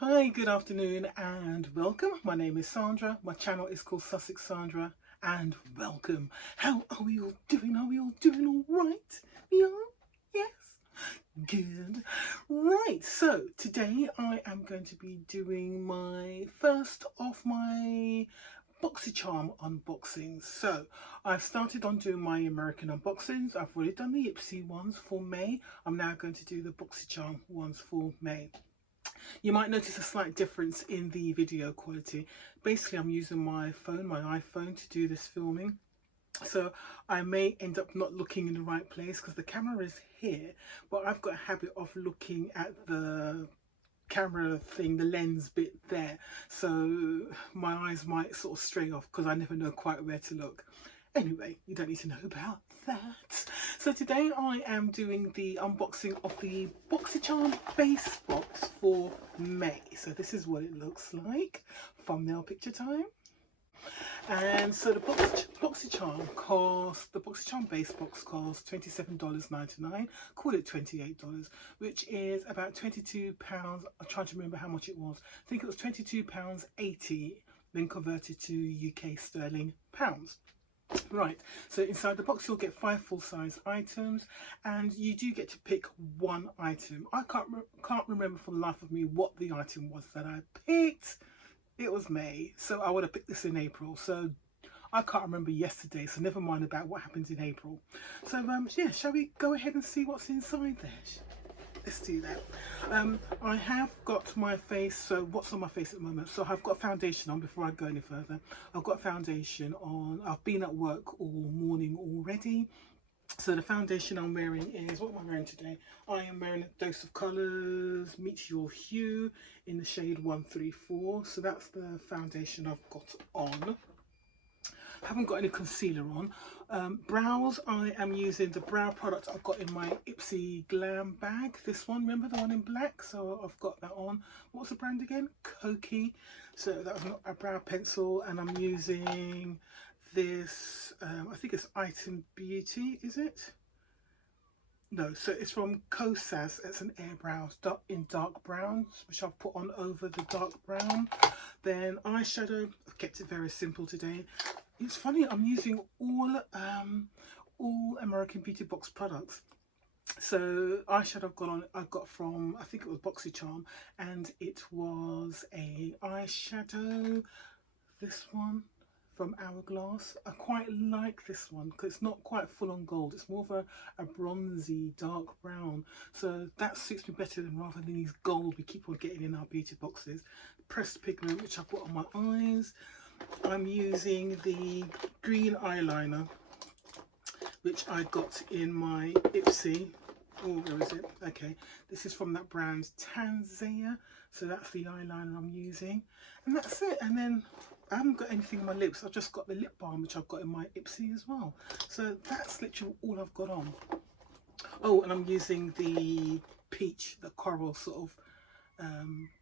Hi, good afternoon and welcome. My name is Sandra. My channel is called Sussex Sandra and welcome. How are we all doing? Are we all doing all right? We are? Yes? Good. Right, so today I am going to be doing my first of my Boxycharm unboxings. So I've started on doing my American unboxings. I've already done the Ipsy ones for May. I'm now going to do the Boxycharm ones for May. You might notice a slight difference in the video quality. Basically, I'm using my phone, my iPhone, to do this filming. So I may end up not looking in the right place because the camera is here, but I've got a habit of looking at the camera thing, the lens bit there. So my eyes might sort of stray off because I never know quite where to look. Anyway, you don't need to know about that. So today I am doing the unboxing of the Boxycharm base box for May. So this is what it looks like. Thumbnail picture time. And so the Boxycharm base box costs $27.99, call it $28, which is about £22. I'm trying to remember how much it was. I think it was £22.80 then converted to UK sterling pounds. Right, so inside the box you'll get 5 full-size items and you do get to pick one item. I can't remember for the life of me what the item was that I picked. It was May, so I would have picked this in April, so I can't remember yesterday, so never mind about what happens in April. So yeah, shall we go ahead and see what's inside there? Let's do that. I have got my face, so what's on my face at the moment? So I've got foundation on before I go any further. I've got foundation on. I've been at work all morning already. So the foundation I'm wearing is, what am I wearing today? I am wearing a Dose of Colours Meet Your Hue in the shade 134. So that's the foundation I've got on. I haven't got any concealer on. Brows, I am using the brow product I've got in my Ipsy Glam bag. This one, remember the one in black? So I've got that on. What's the brand again? Koki. So that was a brow pencil, and I'm using this, I think it's Item Beauty, is it? No, so it's from Kosas. It's an airbrow in dark browns, which I've put on over the dark brown. Then eyeshadow, I've kept it very simple today. It's funny, I'm using all American Beauty Box products. So eyeshadow I got from, I think it was Boxycharm, and it was a eyeshadow, this one from Hourglass. I quite like this one because it's not quite full on gold, it's more of a bronzy dark brown, so that suits me better than rather than these gold we keep on getting in our beauty boxes. Pressed pigment, which I put on my eyes. I'm using the green eyeliner, which I got in my Ipsy. Oh, where is it? Okay, this is from that brand Tanzania. So that's the eyeliner I'm using, and that's it. And then I haven't got anything on my lips. I've just got the lip balm, which I've got in my Ipsy as well. So that's literally all I've got on. Oh, and I'm using the peach, the coral sort of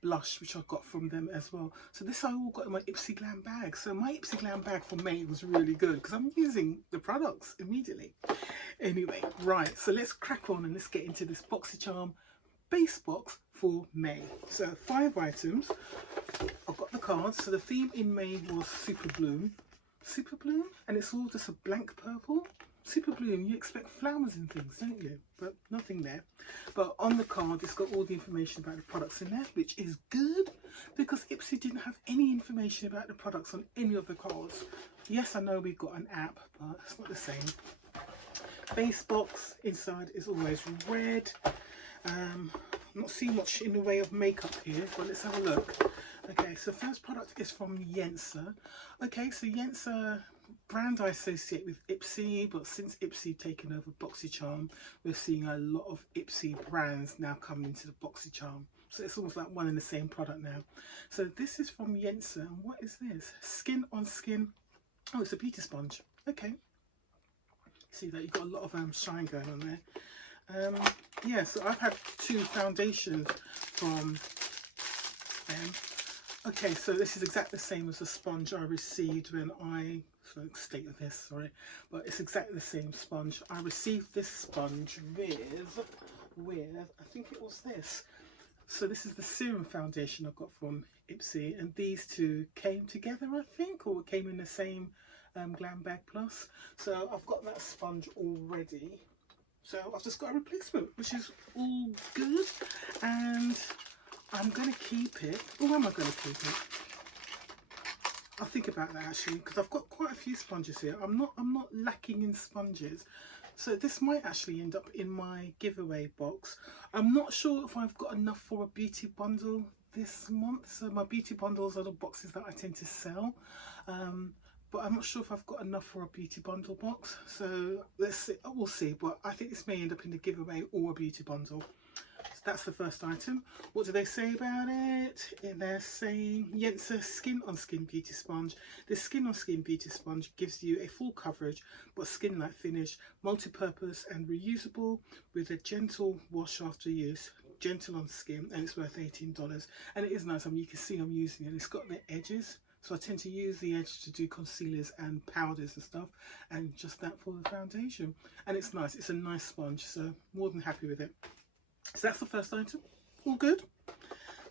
blush, which I got from them as well. So this I all got in my Ipsy Glam bag. So my Ipsy Glam bag for May was really good because I'm using the products immediately. Anyway, right, so let's crack on and let's get into this Boxycharm base box for May. So 5 items. I've got the cards. So the theme in May was Super Bloom, and it's all just a blank purple. Super Bloom, you expect flowers and things, don't you? But nothing there. But on the card, it's got all the information about the products in there, which is good because Ipsy didn't have any information about the products on any of the cards. Yes, I know we've got an app, but it's not the same. Base box inside is always red. I'm not seeing much in the way of makeup here, but let's have a look. Okay, so first product is from Yensa. Okay, so Yensa, brand I associate with Ipsy, but since Ipsy taken over Boxycharm, we're seeing a lot of Ipsy brands now coming into the Boxycharm. So it's almost like one and the same product now. So this is from Yensa, and what is this? Skin on Skin. Oh, it's a beauty sponge. Okay. See that you've got a lot of shine going on there. Yeah, so I've had 2 foundations from them. Okay, so this is exactly the same as the sponge I received when state of this, sorry, but it's exactly the same sponge. I received this sponge with I think it was this. So this is the Serum Foundation I got from Ipsy, and these two came together, I think, or came in the same Glam Bag Plus. So I've got that sponge already. So I've just got a replacement, which is all good. And I'm going to keep it. Or am I going to keep it? I'll think about that actually, because I've got quite a few sponges here. I'm not lacking in sponges. So this might actually end up in my giveaway box. I'm not sure if I've got enough for a beauty bundle this month. So my beauty bundles are the boxes that I tend to sell. But I'm not sure if I've got enough for a beauty bundle box. So let's see, we'll see. But I think this may end up in the giveaway or a beauty bundle. So that's the first item. What do they say about it? They're saying Yensa Skin on Skin Beauty Sponge. The Skin on Skin Beauty Sponge gives you a full coverage but skin-like finish, multi-purpose and reusable with a gentle wash after use. Gentle on skin, and it's worth $18. And it is nice. I mean, you can see I'm using it. It's got the edges. So I tend to use the edge to do concealers and powders and stuff, and just that for the foundation. And it's nice. It's a nice sponge, so more than happy with it. So that's the first item. All good.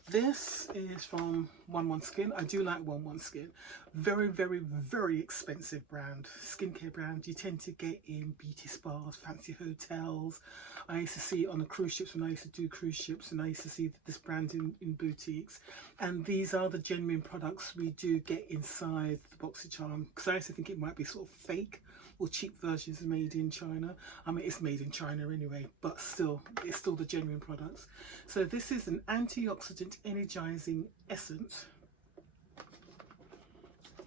This is from 11 Skin. I do like 11 Skin. Very, very, very expensive brand. Skincare brand you tend to get in beauty spas, fancy hotels. I used to see it on the cruise ships when I used to do cruise ships, and I used to see this brand in boutiques. And these are the genuine products we do get inside the Boxycharm, because I used to think it might be sort of fake or cheap versions made in China. I mean, it's made in China anyway, but still, it's still the genuine products. So this is an antioxidant energizing essence,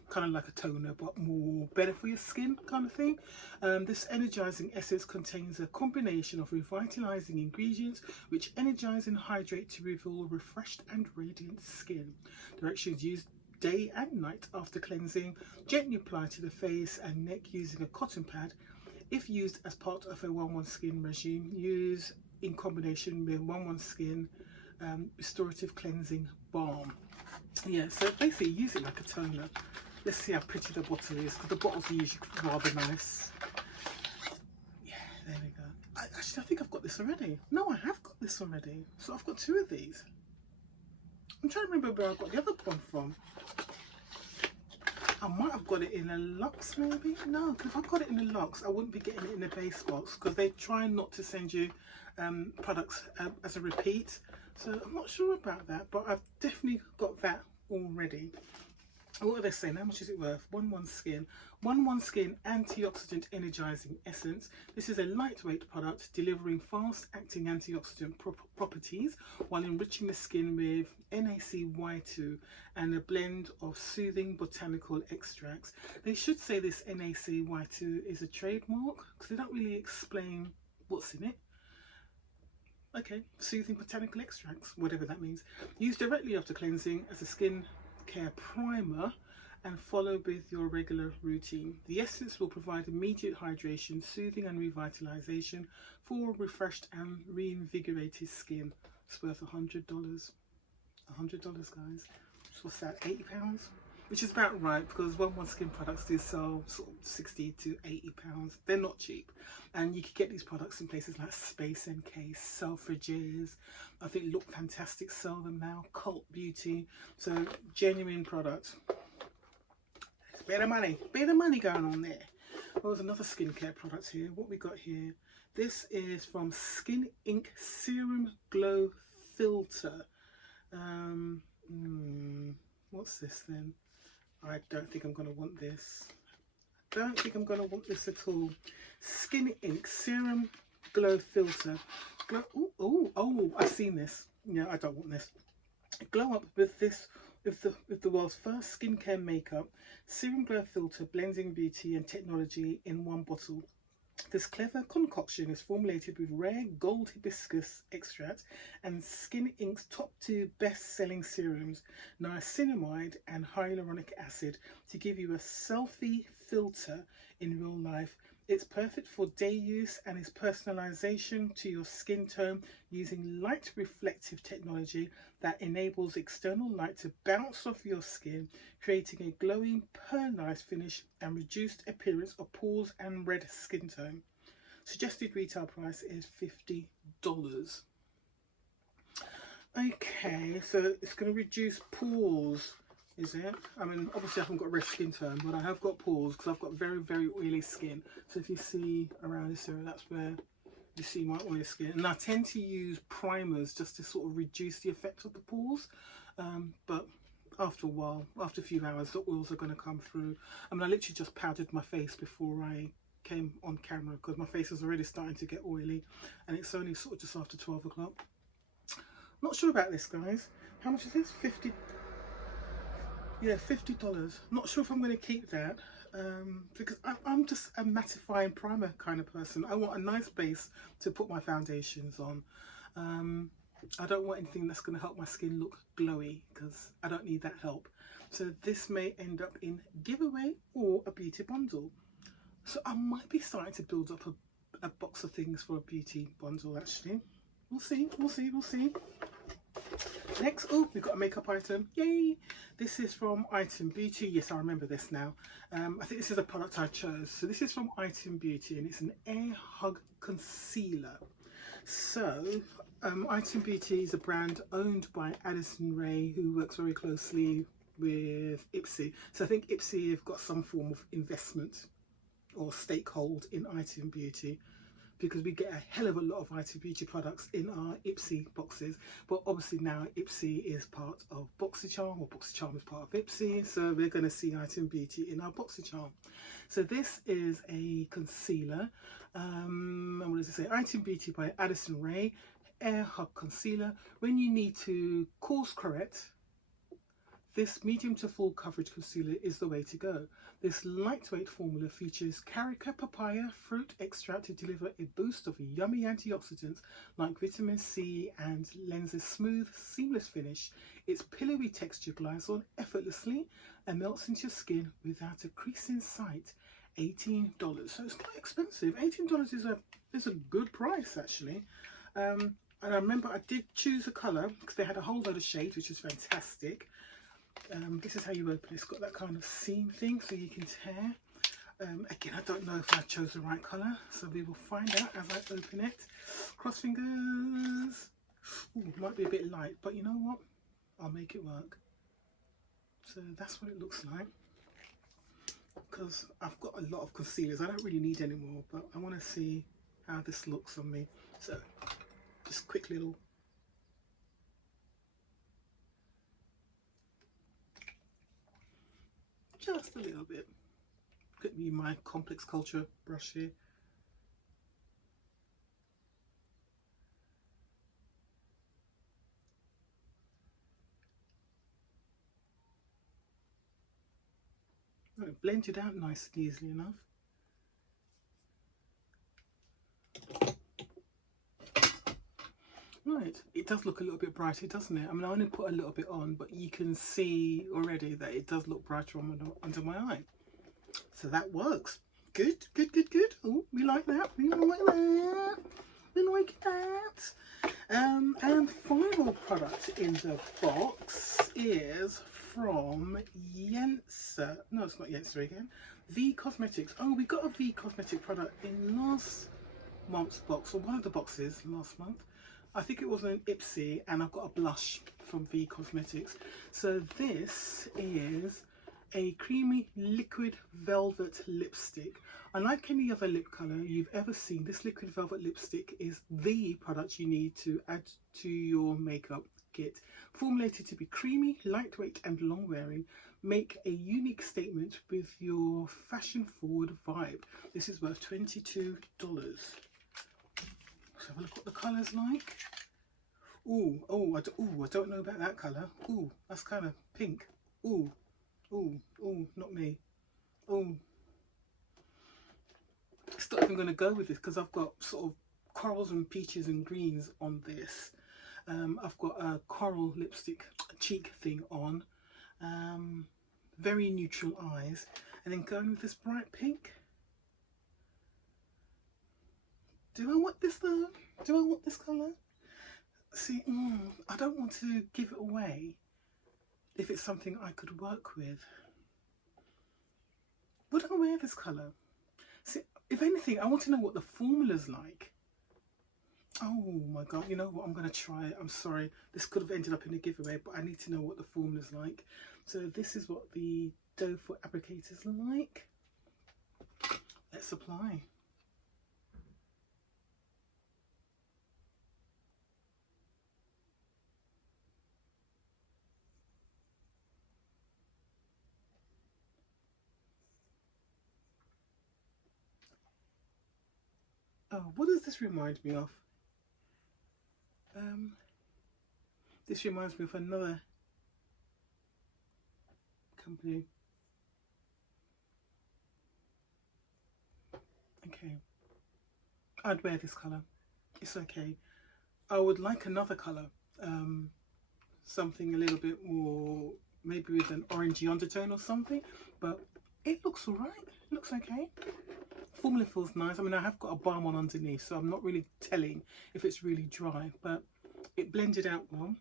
kind of like a toner, but more better for your skin kind of thing. This energizing essence contains a combination of revitalizing ingredients which energize and hydrate to reveal refreshed and radiant skin. Directions: use day and night after cleansing. Gently apply to the face and neck using a cotton pad. If used as part of a 11 Skin regime, use in combination with 11 Skin restorative cleansing balm. Yeah, so basically use it like a toner. Let's see how pretty the bottle is, because the bottles are usually rather nice. Yeah, there we go. Actually, I think I've got this already. No, I have got this already. So I've got two of these. I'm trying to remember where I got the other one from. I might have got it in a Luxe maybe? No, because if I got it in a Luxe, I wouldn't be getting it in a base box, because they try not to send you products as a repeat. So I'm not sure about that, but I've definitely got that already. What are they saying? How much is it worth? 11 Skin. 11 Skin Antioxidant Energizing Essence. This is a lightweight product delivering fast-acting antioxidant properties while enriching the skin with NACY2 and a blend of soothing botanical extracts. They should say this NACY2 is a trademark, because they don't really explain what's in it. Okay, soothing botanical extracts, whatever that means. Used directly after cleansing as a skin care primer and follow with your regular routine. The essence will provide immediate hydration, soothing and revitalization for refreshed and reinvigorated skin. It's worth $100. $100, guys. So what's that, £80? Which is about right, because 11 Skin products do sell sort of £60 to £80. They're not cheap. And you can get these products in places like Space NK, Selfridges. I think Look Fantastic sell them now, Cult Beauty. So genuine product. Bit of money going on there. Well, there's another skincare product here. What we got here? This is from Skin Inc. Serum Glow Filter. What's this then? I don't think I'm going to want this. I don't think I'm going to want this at all. Skin Inc. Serum Glow Filter. Oh, I've seen this. Yeah, I don't want this. Glow up with this, with the world's first skincare makeup. Serum Glow Filter, blending beauty and technology in one bottle. This clever concoction is formulated with rare gold hibiscus extract and Skin Inc.'s top 2 best-selling serums, niacinamide and hyaluronic acid, to give you a selfie filter in real life. It's perfect for day use and is personalization to your skin tone using light reflective technology that enables external light to bounce off your skin, creating a glowing pearlized finish and reduced appearance of pores and red skin tone. Suggested retail price is $50. Okay, so it's going to reduce pores, is it? I mean, obviously I haven't got red skin tone, but I have got pores because I've got very, very oily skin. So if you see around this area, that's where you see my oily skin. And I tend to use primers just to sort of reduce the effect of the pores. But after a while, after a few hours, the oils are going to come through. I mean, I literally just powdered my face before I came on camera because my face is already starting to get oily, and it's only sort of just after 12 o'clock. Not sure about this, guys. How much is this? 50. Yeah, $50. Not sure if I'm going to keep that because I'm just a mattifying primer kind of person. I want a nice base to put my foundations on. I don't want anything that's going to help my skin look glowy because I don't need that help. So this may end up in giveaway or a beauty bundle. So I might be starting to build up a box of things for a beauty bundle actually. We'll see, we'll see, we'll see. Next, oh, we've got a makeup item. Yay! This is from Item Beauty. Yes, I remember this now. I think this is a product I chose. So this is from Item Beauty and it's an Air Hug Concealer. So Item Beauty is a brand owned by Addison Rae, who works very closely with Ipsy. So I think Ipsy have got some form of investment or stakehold in Item Beauty, because we get a hell of a lot of Item Beauty products in our Ipsy boxes. But obviously now Ipsy is part of Boxycharm, or Boxycharm is part of Ipsy, so we're going to see Item Beauty in our Boxycharm. So this is a concealer, and what does it say? Item Beauty by Addison Rae, Air Hug Concealer. When you need to course correct, this medium to full coverage concealer is the way to go. This lightweight formula features carica papaya fruit extract to deliver a boost of yummy antioxidants like vitamin C and lends a smooth, seamless finish. Its pillowy texture glides on effortlessly and melts into your skin without a crease in sight. $18. So it's quite expensive. $18 is a good price actually. And I remember I did choose a colour because they had a whole load of shades, which was fantastic. This is how you open it. It's got that kind of seam thing so you can tear. Again, I don't know if I chose the right colour, so we will find out as I open it. Cross fingers. Ooh, might be a bit light, but you know what? I'll make it work. So that's what it looks like. Because I've got a lot of concealers. I don't really need any more, but I want to see how this looks on me. So just quick little. Just a little bit. Could be my complex culture brush here. Right, blend it out nice and easily enough. Right, it does look a little bit brighter, doesn't it? I mean, I only put a little bit on, but you can see already that it does look brighter under my eye. So that works. Good, good, good, good. Oh, we like that. We like that. We like that. And final product in the box is from Yensa. No, it's not Yensa again. V Cosmetics. Oh, we got a V Cosmetic product in last month's box, or one of the boxes last month. I think it was an Ipsy, and I've got a blush from V Cosmetics. So this is a creamy liquid velvet lipstick. Unlike any other lip colour you've ever seen, this liquid velvet lipstick is the product you need to add to your makeup kit. Formulated to be creamy, lightweight and long wearing, make a unique statement with your fashion forward vibe. This is worth $22. Let's have a look what the colour's like. Ooh, oh, I don't know about that colour. Ooh, that's kind of pink. Ooh, ooh, ooh, not me. Ooh. It's not even going to go with this because I've got sort of corals and peaches and greens on this. I've got a coral lipstick cheek thing on. Very neutral eyes. And then going with this bright pink. Do I want this though? Do I want this colour? See, I don't want to give it away if it's something I could work with. Would I wear this colour? See, if anything, I want to know what the formula's like. Oh my god, you know what, I'm going to try it. I'm sorry, this could have ended up in a giveaway, but I need to know what the formula's like. So this is what the doe foot applicators like. Let's apply. Oh, what does this remind me of? This reminds me of another company. Okay, I'd wear this colour. It's okay. I would like another colour. Something a little bit more, maybe with an orangey undertone or something. But it looks alright. It looks okay. Formula feels nice. I mean, I have got a balm on underneath, so I'm not really telling if it's really dry. But it blended out well.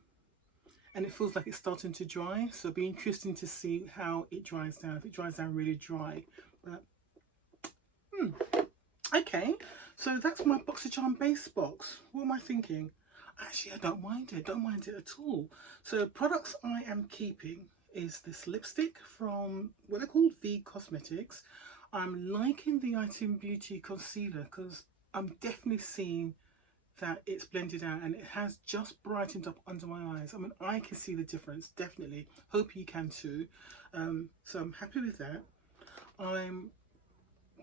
And it feels like it's starting to dry, so it'll be interesting to see how it dries down, if it dries down really dry. But okay, so that's my Boxycharm base box. What am I thinking? Actually, I don't mind it, at all. So products I am keeping is this lipstick from what they're called V Cosmetics. I'm liking the Item Beauty concealer because I'm definitely seeing that it's blended out and it has just brightened up under my eyes. I mean, I can see the difference, definitely. Hope you can too. So I'm happy with that. I'm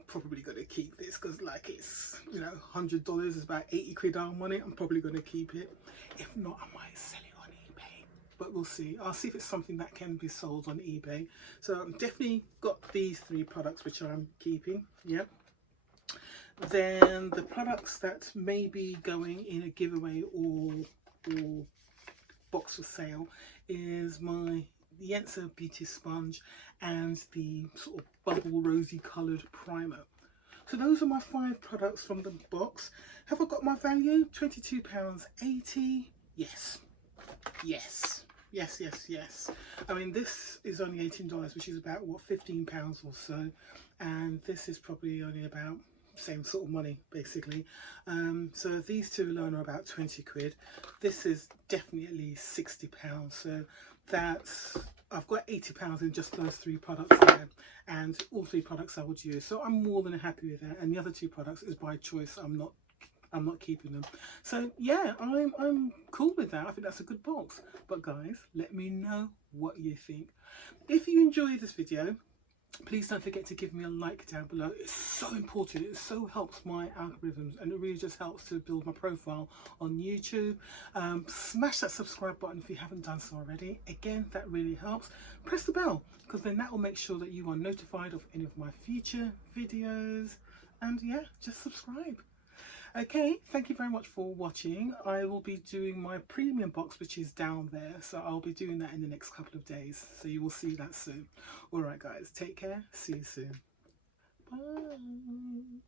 probably going to keep this because, like, it's, you know, $100 is about 80 quid on it. I'm probably going to keep it. If not, I might sell it on eBay, but we'll see. I'll see if it's something that can be sold on eBay. So I've definitely got these 3 products which I'm keeping. Yep. Then the products that may be going in a giveaway or box for sale is my Yensa Beauty Sponge and the sort of bubble rosy coloured primer. So those are my 5 products from the box. Have I got my value? £22.80. Yes. Yes. Yes, yes, yes. I mean, this is only $18, which is about, what, £15 or so. And this is probably only about same sort of money, basically. So these 2 alone are about 20 quid. This is definitely at least £60. So that's, I've got £80 in just those 3 products there, and all 3 products I would use. So I'm more than happy with that. And the other 2 products is by choice. I'm not keeping them. So yeah, I'm cool with that. I think that's a good box. But guys, let me know what you think. If you enjoyed this video, please don't forget to give me a like down below. It's so important. It so helps my algorithms, and it really just helps to build my profile on YouTube. Smash that subscribe button if you haven't done so already. Again, that really helps. Press the bell, because then that will make sure that you are notified of any of my future videos. And yeah, just subscribe. Okay, thank you very much for watching. I will be doing my premium box, which is down there, so I'll be doing that in the next couple of days, so you will see that soon. Alright guys, take care, see you soon. Bye.